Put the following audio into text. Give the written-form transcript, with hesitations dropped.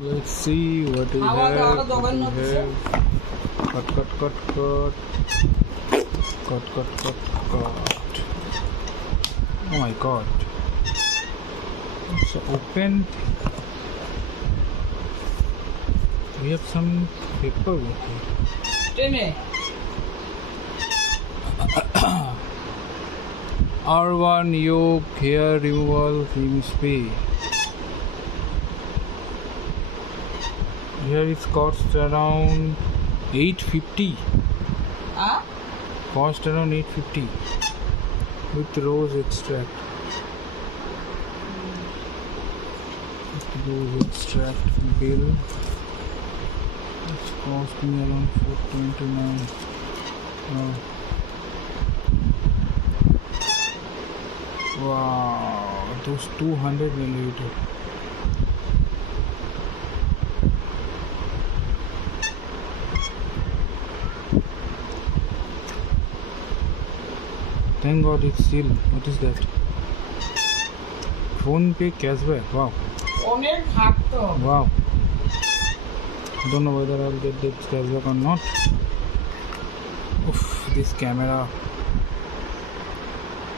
Let's see what we have. Cut. Oh my god. So open. We have some paper with it. R1 Yoke hair removal cream spray. Here it costs around 850. Cost around 850 with rose extract. Rose extract bill. It's cost me around 429. Wow, those 200 milliliter. Thank God it's sealed. What is that? Phone pay cashback. Wow. Wow. Don't know whether I'll get this cashback or not. Oof, this camera.